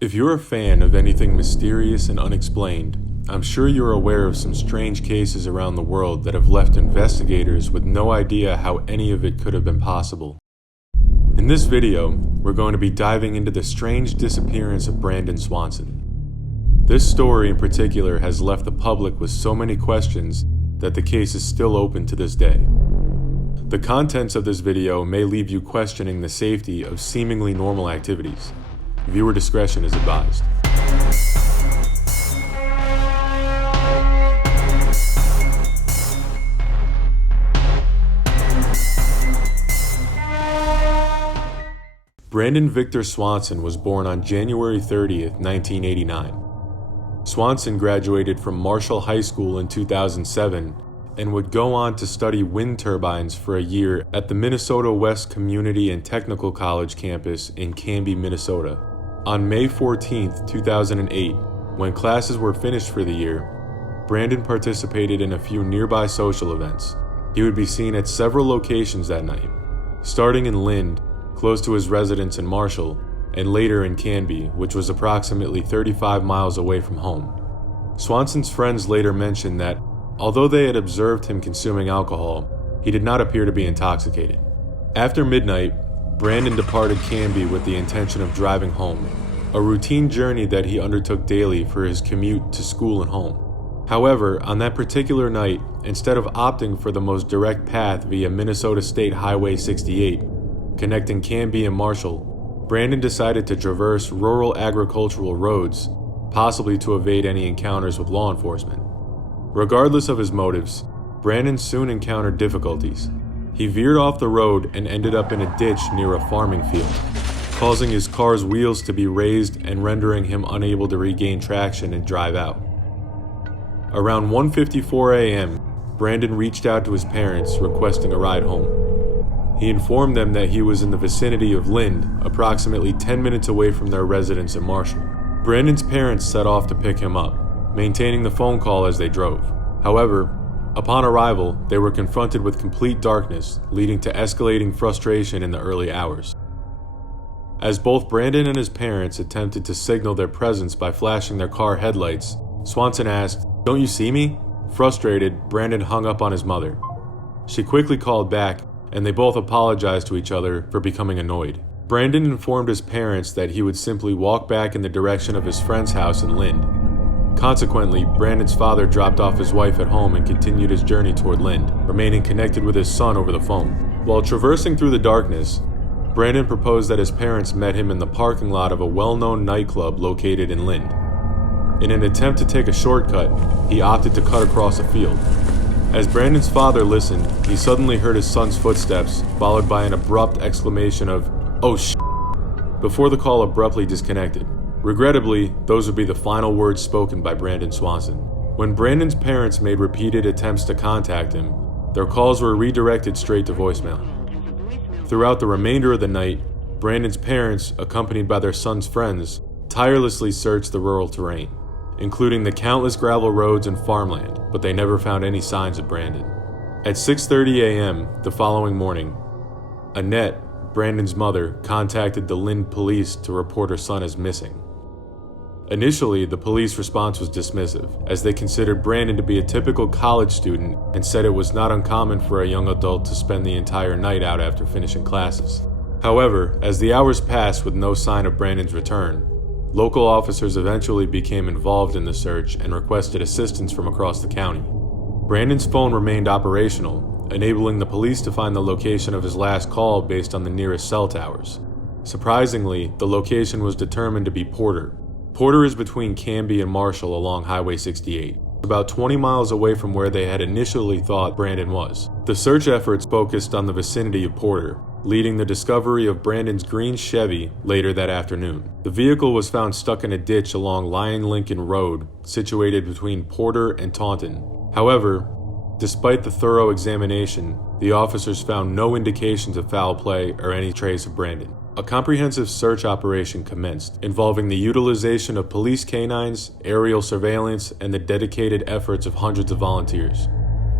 If you're a fan of anything mysterious and unexplained, I'm sure you're aware of some strange cases around the world that have left investigators with no idea how any of it could have been possible. In this video, we're going to be diving into the strange disappearance of Brandon Swanson. This story in particular has left the public with so many questions that the case is still open to this day. The contents of this video may leave you questioning the safety of seemingly normal activities. Viewer discretion is advised. Brandon Victor Swanson was born on January 30th, 1989. Swanson graduated from Marshall High School in 2007 and would go on to study wind turbines for a year at the Minnesota West Community and Technical College campus in Canby, Minnesota. On May 14, 2008, when classes were finished for the year, Brandon participated in a few nearby social events. He would be seen at several locations that night, starting in Lind, close to his residence in Marshall, and later in Canby, which was approximately 35 miles away from home. Swanson's friends later mentioned that, although they had observed him consuming alcohol, he did not appear to be intoxicated. After midnight, Brandon departed Canby with the intention of driving home, a routine journey that he undertook daily for his commute to school and home. However, on that particular night, instead of opting for the most direct path via Minnesota State Highway 68, connecting Canby and Marshall, Brandon decided to traverse rural agricultural roads, possibly to evade any encounters with law enforcement. Regardless of his motives, Brandon soon encountered difficulties. He veered off the road and ended up in a ditch near a farming field, causing his car's wheels to be raised and rendering him unable to regain traction and drive out. Around 1:54 a.m., Brandon reached out to his parents requesting a ride home. He informed them that he was in the vicinity of Lind, approximately 10 minutes away from their residence in Marshall. Brandon's parents set off to pick him up, maintaining the phone call as they drove. However, upon arrival, they were confronted with complete darkness, leading to escalating frustration in the early hours. As both Brandon and his parents attempted to signal their presence by flashing their car headlights, Swanson asked, "Don't you see me?" Frustrated, Brandon hung up on his mother. She quickly called back, and they both apologized to each other for becoming annoyed. Brandon informed his parents that he would simply walk back in the direction of his friend's house in Lind. Consequently, Brandon's father dropped off his wife at home and continued his journey toward Lind, remaining connected with his son over the phone. While traversing through the darkness, Brandon proposed that his parents met him in the parking lot of a well-known nightclub located in Lind. In an attempt to take a shortcut, he opted to cut across a field. As Brandon's father listened, he suddenly heard his son's footsteps, followed by an abrupt exclamation of, "Oh sh*," before the call abruptly disconnected. Regrettably, those would be the final words spoken by Brandon Swanson. When Brandon's parents made repeated attempts to contact him, their calls were redirected straight to voicemail. Throughout the remainder of the night, Brandon's parents, accompanied by their son's friends, tirelessly searched the rural terrain, including the countless gravel roads and farmland, but they never found any signs of Brandon. At 6:30 a.m. the following morning, Annette, Brandon's mother, contacted the Lind police to report her son as missing. Initially, the police response was dismissive, as they considered Brandon to be a typical college student and said it was not uncommon for a young adult to spend the entire night out after finishing classes. However, as the hours passed with no sign of Brandon's return, local officers eventually became involved in the search and requested assistance from across the county. Brandon's phone remained operational, enabling the police to find the location of his last call based on the nearest cell towers. Surprisingly, the location was determined to be Porter. Porter is between Canby and Marshall along Highway 68, about 20 miles away from where they had initially thought Brandon was. The search efforts focused on the vicinity of Porter, leading the discovery of Brandon's green Chevy later that afternoon. The vehicle was found stuck in a ditch along Lyon-Lincoln Road, situated between Porter and Taunton. However, despite the thorough examination, the officers found no indications of foul play or any trace of Brandon. A comprehensive search operation commenced, involving the utilization of police canines, aerial surveillance, and the dedicated efforts of hundreds of volunteers.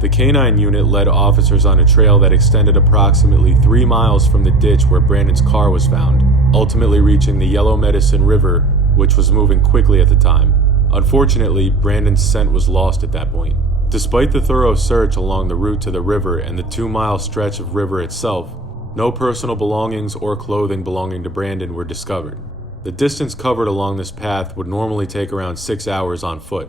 The canine unit led officers on a trail that extended approximately 3 miles from the ditch where Brandon's car was found, ultimately reaching the Yellow Medicine River, which was moving quickly at the time. Unfortunately, Brandon's scent was lost at that point. Despite the thorough search along the route to the river and the 2-mile stretch of river itself, no personal belongings or clothing belonging to Brandon were discovered. The distance covered along this path would normally take around 6 hours on foot.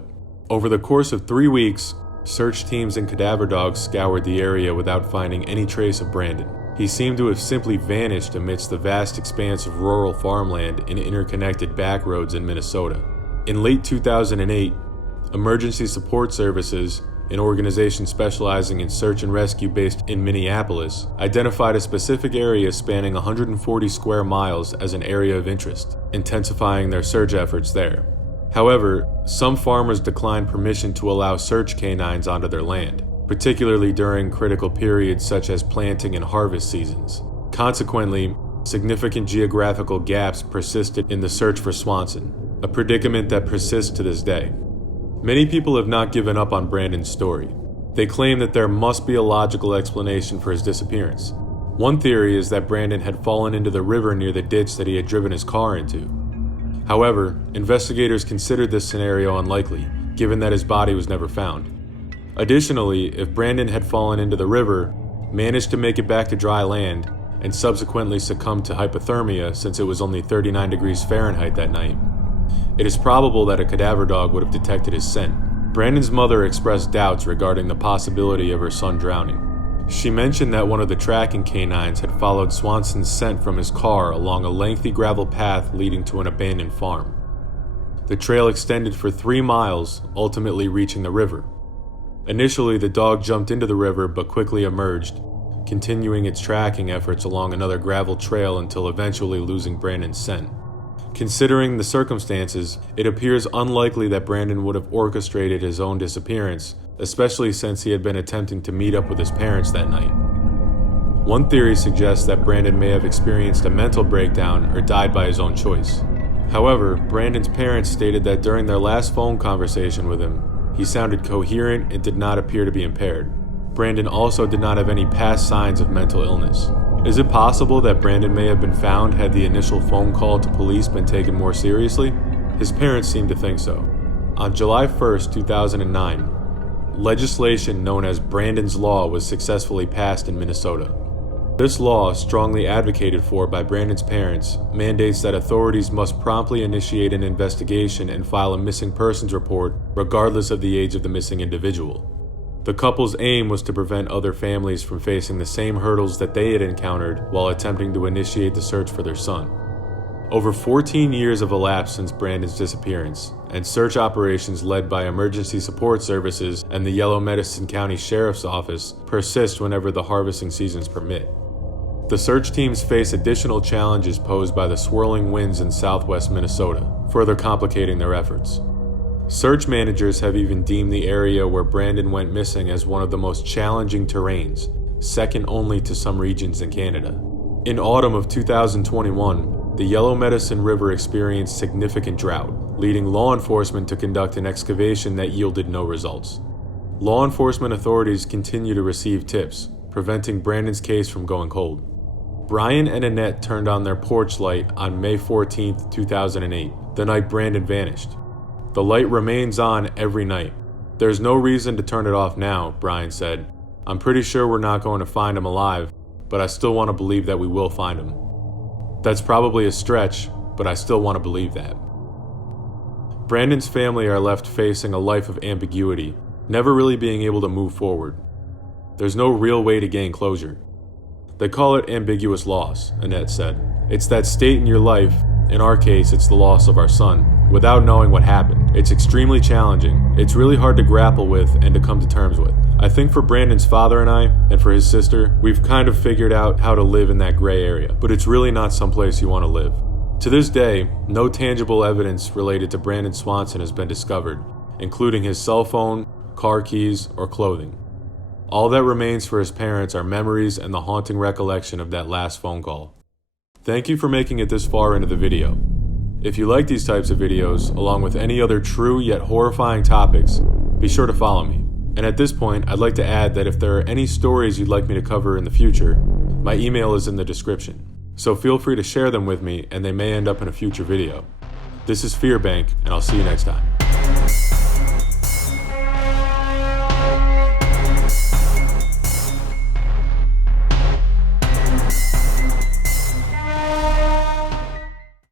Over the course of 3 weeks, search teams and cadaver dogs scoured the area without finding any trace of Brandon. He seemed to have simply vanished amidst the vast expanse of rural farmland and interconnected back roads in Minnesota. In late 2008, Emergency Support Services, an organization specializing in search and rescue based in Minneapolis, identified a specific area spanning 140 square miles as an area of interest, intensifying their search efforts there. However, some farmers declined permission to allow search canines onto their land, particularly during critical periods such as planting and harvest seasons. Consequently, significant geographical gaps persisted in the search for Swanson, a predicament that persists to this day. Many people have not given up on Brandon's story. They claim that there must be a logical explanation for his disappearance. One theory is that Brandon had fallen into the river near the ditch that he had driven his car into. However, investigators considered this scenario unlikely, given that his body was never found. Additionally, if Brandon had fallen into the river, managed to make it back to dry land, and subsequently succumbed to hypothermia since it was only 39 degrees Fahrenheit that night, it is probable that a cadaver dog would have detected his scent. Brandon's mother expressed doubts regarding the possibility of her son drowning. She mentioned that one of the tracking canines had followed Swanson's scent from his car along a lengthy gravel path leading to an abandoned farm. The trail extended for 3 miles, ultimately reaching the river. Initially, the dog jumped into the river but quickly emerged, continuing its tracking efforts along another gravel trail until eventually losing Brandon's scent. Considering the circumstances, it appears unlikely that Brandon would have orchestrated his own disappearance, especially since he had been attempting to meet up with his parents that night. One theory suggests that Brandon may have experienced a mental breakdown or died by his own choice. However, Brandon's parents stated that during their last phone conversation with him, he sounded coherent and did not appear to be impaired. Brandon also did not have any past signs of mental illness. Is it possible that Brandon may have been found had the initial phone call to police been taken more seriously? His parents seem to think so. On July 1st, 2009, legislation known as Brandon's Law was successfully passed in Minnesota. This law, strongly advocated for by Brandon's parents, mandates that authorities must promptly initiate an investigation and file a missing persons report regardless of the age of the missing individual. The couple's aim was to prevent other families from facing the same hurdles that they had encountered while attempting to initiate the search for their son. Over 14 years have elapsed since Brandon's disappearance, and search operations led by Emergency Support Services and the Yellow Medicine County Sheriff's Office persist whenever the harvesting seasons permit. The search teams face additional challenges posed by the swirling winds in southwest Minnesota, further complicating their efforts. Search managers have even deemed the area where Brandon went missing as one of the most challenging terrains, second only to some regions in Canada. In autumn of 2021, the Yellow Medicine River experienced significant drought, leading law enforcement to conduct an excavation that yielded no results. Law enforcement authorities continue to receive tips, preventing Brandon's case from going cold. Brian and Annette turned on their porch light on May 14, 2008, the night Brandon vanished. The light remains on every night. There's no reason to turn it off now, Brian said. I'm pretty sure we're not going to find him alive, but I still want to believe that we will find him. That's probably a stretch, but I still want to believe that. Brandon's family are left facing a life of ambiguity, never really being able to move forward. There's no real way to gain closure. They call it ambiguous loss, Annette said. It's that state in your life, in our case it's the loss of our son, without knowing what happened. It's extremely challenging. It's really hard to grapple with and to come to terms with. I think for Brandon's father and I, and for his sister, we've kind of figured out how to live in that gray area, but it's really not someplace you want to live. To this day, no tangible evidence related to Brandon Swanson has been discovered, including his cell phone, car keys, or clothing. All that remains for his parents are memories and the haunting recollection of that last phone call. Thank you for making it this far into the video. If you like these types of videos, along with any other true yet horrifying topics, be sure to follow me. And at this point, I'd like to add that if there are any stories you'd like me to cover in the future, my email is in the description. So feel free to share them with me and they may end up in a future video. This is FearBank, and I'll see you next time.